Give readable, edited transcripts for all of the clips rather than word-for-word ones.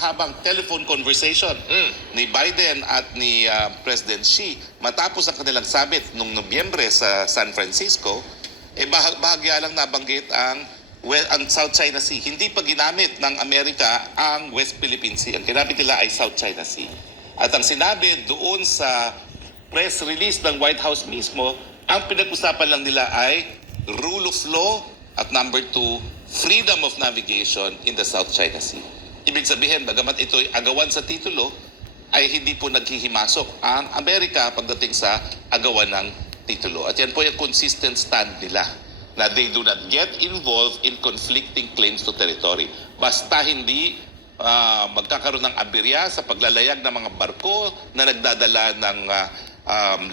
napakahabang telephone conversation ni Biden at ni President Xi matapos ang kanilang summit noong Nobyembre sa San Francisco, bahagya lang nabanggit ang South China Sea. Hindi pa ginamit ng Amerika ang West Philippine Sea. Ang ginamit nila ay South China Sea. At ang sinabi doon sa press release ng White House mismo, ang pinag-usapan lang nila ay rule of law at number 2, freedom of navigation in the South China Sea. Ibig sabihin, bagamat ito'y agawan sa titulo, ay hindi po naghihimasok ang Amerika pagdating sa agawan ng titulo. At yan po yung consistent stand nila na they do not get involved in conflicting claims to territory. Basta hindi magkakaroon ng aberya sa paglalayag ng mga barko na nagdadala ng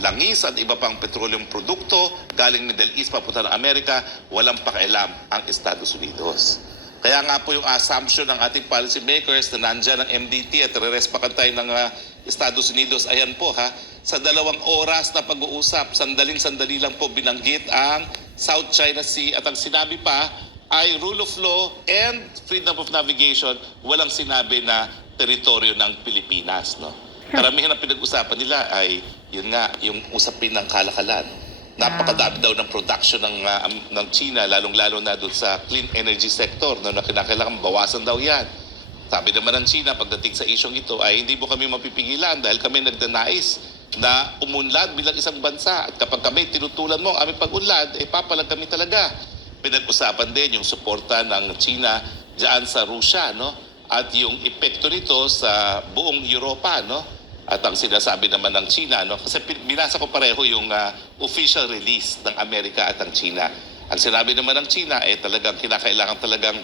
langis at iba pang petroleum produkto galing Middle East papunta ng Amerika, walang pakialam ang Estados Unidos. Kaya nga po yung assumption ng ating policy makers na nandyan ang MDT at re-respakan tayo ng Estados Unidos, ayan po sa 2 oras na pag-uusap, sandaling-sandali lang po binanggit ang South China Sea at ang sinabi pa ay rule of law and freedom of navigation, walang sinabi na teritoryo ng Pilipinas, no? Karamihan ang pinag-usapan nila ay yun nga, yung usapin ng kalakalan. Napakadami daw ng production ng China, lalong-lalo na doon sa clean energy sector, no, na kinakailangan bawasan daw yan. Sabi naman ng China, pagdating sa isyong ito, ay hindi mo kami mapipigilan dahil kami nagdanais na umunlad bilang isang bansa. At kapag kami tinutulan mo ang aming pag-unlad, papalag kami talaga. Pinag-usapan din yung suporta ng China dyan sa Russia, no? At yung epekto nito sa buong Europa, no? At ang sinasabi naman ng China, no? Kasi binasa ko pareho yung official release ng Amerika at ng China. Ang sinabi naman ng China ay talagang kinakailangan talagang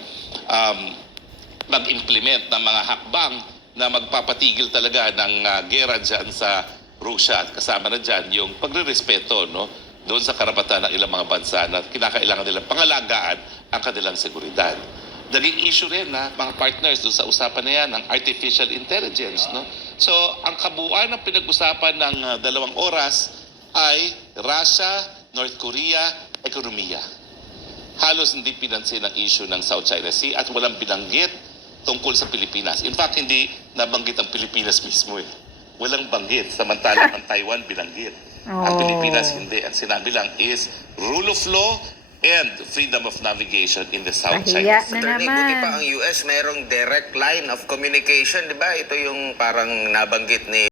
mag-implement ng mga hakbang na magpapatigil talaga ng gera dyan sa Russia at kasama na dyan yung pagre-respeto, no? Doon sa karapatan ng ilang mga bansa na kinakailangan nilang pangalagaan ang kanilang seguridad. Naging issue rin na mga partners doon sa usapan na yan ng artificial intelligence, no? So, ang kabuuan ng pinag-usapan ng 2 oras ay Russia, North Korea, ekonomiya. Halos hindi pinansin ang issue ng South China Sea at walang binanggit tungkol sa Pilipinas. In fact, hindi nabanggit ang Pilipinas mismo eh. Walang banggit, samantalang ang Taiwan binanggit. Ang Pilipinas hindi. Ang sinabi lang is rule of law and freedom of navigation in the South China Sea. Attorney, buti pa ang US merong direct line of communication, di ba? Ito yung parang nabanggit ni